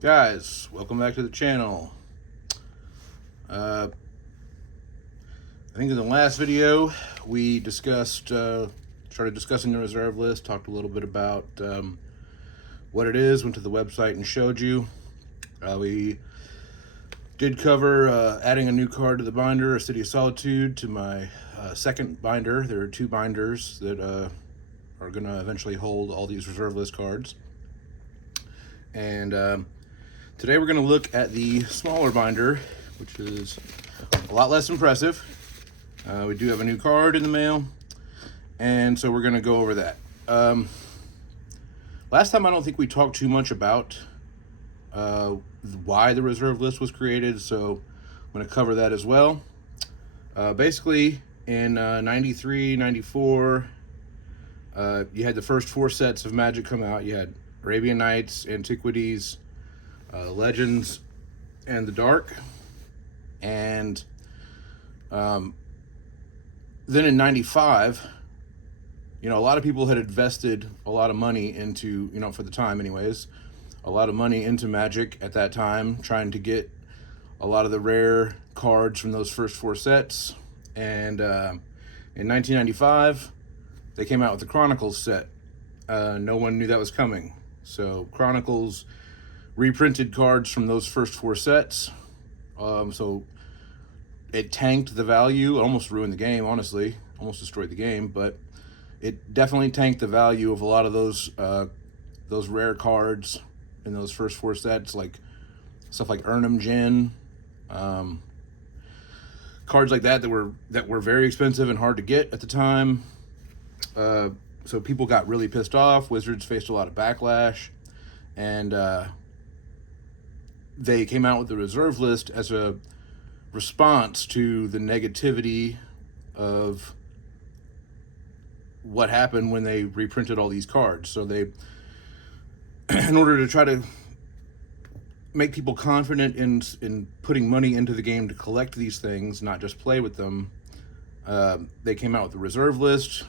Guys, welcome back to the channel. I think in the last video we discussed, started discussing the reserve list, talked a little bit about what it is, went to the website and showed you. We did cover adding a new card to the binder, A City of Solitude, to my second binder. There are two binders that are going to eventually hold all these reserve list cards. And today we're going to look at the smaller binder, which is a lot less impressive. We do have a new card in the mail, and so we're going to go over that. Last time I don't think we talked too much about why the reserve list was created, so I'm going to cover that as well. Basically, in 93, 94, you had the first four sets of Magic come out. You had Arabian Nights, Antiquities, Legends, and the Dark. And then in 95, a lot of people had invested a lot of money into, for the time anyways, a lot of money into Magic at that time, trying to get a lot of the rare cards from those first four sets. And in 1995, they came out with the Chronicles set. No one knew that was coming. So Chronicles reprinted cards from those first four sets. So it tanked the value. It almost ruined the game, honestly. Almost destroyed the game, but it definitely tanked the value of a lot of those rare cards in those first four sets, like stuff like Urnham Jin, cards like that that were very expensive and hard to get at the time. So people got really pissed off. Wizards faced a lot of backlash, and they came out with the reserve list as a response to the negativity of what happened when they reprinted all these cards. So they, in order to try to make people confident in putting money into the game to collect these things, not just play with them, they came out with the reserve list,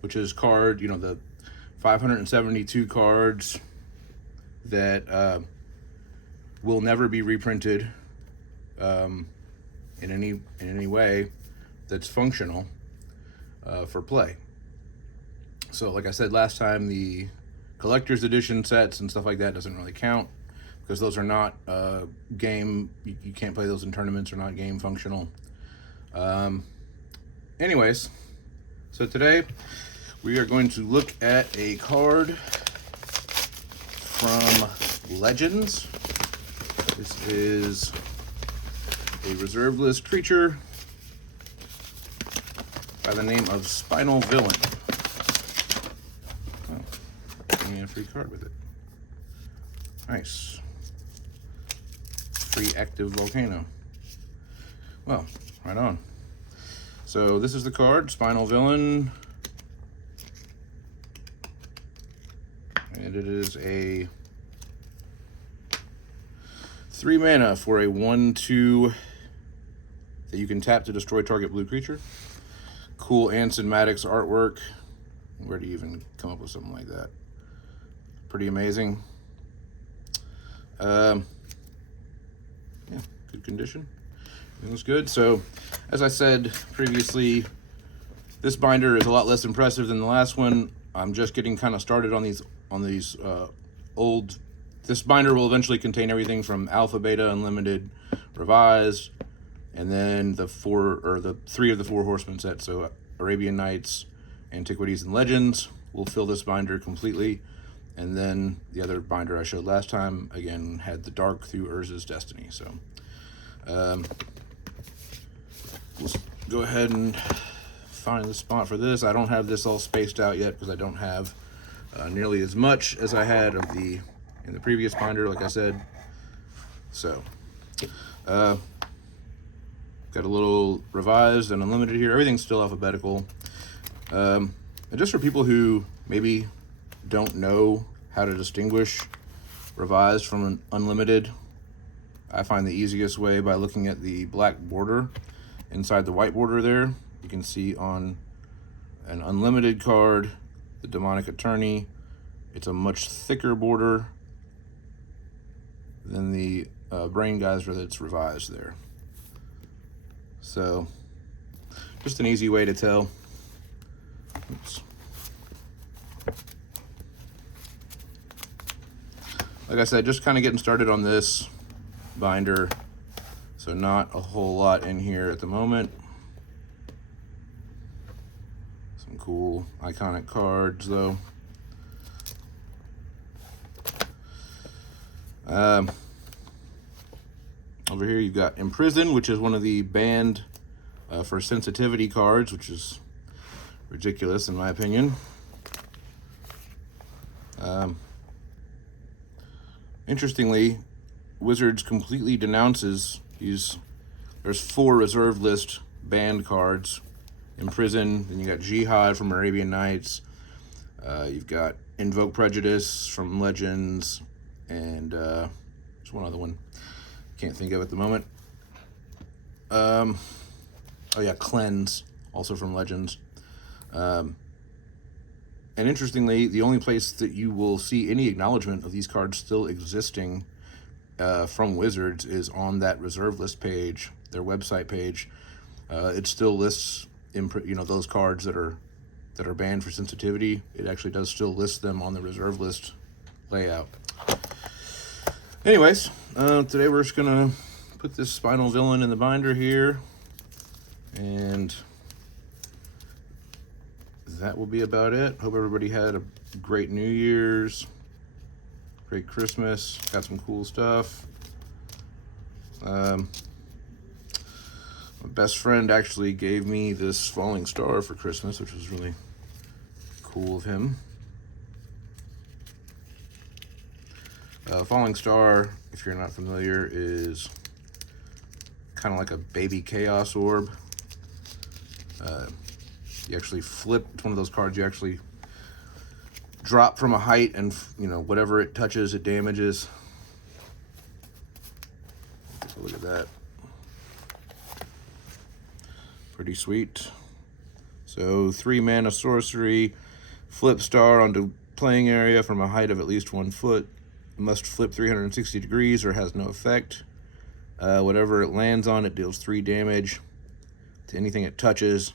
which is the 572 cards that will never be reprinted in any way that's functional for play. So like I said last time, the collector's edition sets and stuff like that doesn't really count, because those are not game, you can't play those in tournaments, or not game functional. Anyways, so today we are going to look at a card from Legends. This is a reserve list creature by the name of Spinal Villain. Oh, give me a free card with it. Nice. Free active volcano. Well, right on. So this is the card, Spinal Villain. And it is a 3 mana for a 1/2 that you can tap to destroy target blue creature. Cool Anson Maddox artwork. Where do you even come up with something like that? Pretty amazing. Yeah, good condition. It was good. So, as I said previously, this binder is a lot less impressive than the last one. I'm just getting kind of started on these old. This binder will eventually contain everything from Alpha, Beta, Unlimited, Revised, and then the 3 of the 4 Horsemen sets. So Arabian Nights, Antiquities, and Legends will fill this binder completely. And then the other binder I showed last time, again, had the Dark through Urza's Destiny. So let's go ahead and find the spot for this. I don't have this all spaced out yet, because I don't have nearly as much as I had in the previous binder, like I said. So got a little Revised and Unlimited here. Everything's still alphabetical. And just for people who maybe don't know how to distinguish Revised from an Unlimited, I find the easiest way by looking at the black border inside the white border there. You can see on an Unlimited card, the Demonic Attorney, it's a much thicker border than the Brain Geyser that's revised there. So just an easy way to tell. Oops. Like I said, just kind of getting started on this binder, so not a whole lot in here at the moment. Some cool iconic cards though. Over here you've got Imprison, which is one of the banned for sensitivity cards, which is ridiculous in my opinion. Interestingly, Wizards completely denounces these. There's 4 reserve list banned cards. Imprison, then you got Jihad from Arabian Nights. You've got Invoke Prejudice from Legends, and there's one other one. Can't think of it at the moment. Oh yeah, Cleanse, also from Legends. And interestingly, the only place that you will see any acknowledgement of these cards still existing from Wizards is on that reserve list page, their website page. It still lists, those cards that are banned for sensitivity. It actually does still list them on the reserve list layout. Anyways, today we're just gonna put this Spinal villain in the binder here, and that will be about it. Hope everybody had a great New Year's, great Christmas, got some cool stuff. My best friend actually gave me this Falling Star for Christmas, which was really cool of him. Falling Star, if you're not familiar, is kind of like a baby Chaos Orb. You actually flip, it's one of those cards you actually drop from a height, and whatever it touches, it damages. Take a look at that. Pretty sweet. So 3 mana sorcery, flip star onto playing area from a height of at least 1 foot. Must flip 360 degrees or has no effect. Whatever it lands on, it deals 3 damage to anything it touches.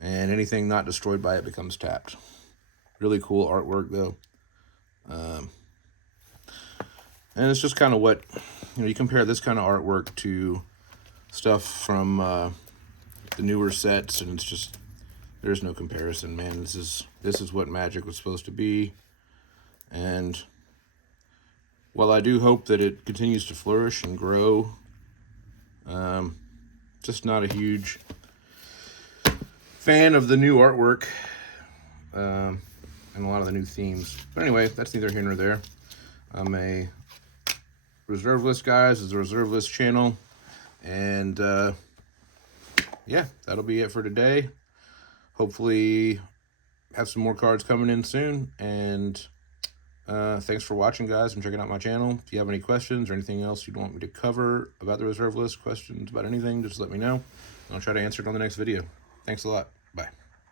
And anything not destroyed by it becomes tapped. Really cool artwork though. And it's just kind of what, you compare this kind of artwork to stuff from the newer sets, and it's just, there's no comparison, man. This is what Magic was supposed to be. And while I do hope that it continues to flourish and grow, just not a huge fan of the new artwork and a lot of the new themes. But anyway, that's neither here nor there. I'm a reserve list guy. This is a reserve list channel. And yeah, that'll be it for today. Hopefully have some more cards coming in soon. And thanks for watching, guys, and checking out my channel. If you have any questions or anything else you'd want me to cover about the reserve list, questions about anything, just let me know. I'll try to answer it on the next video. Thanks a lot. Bye.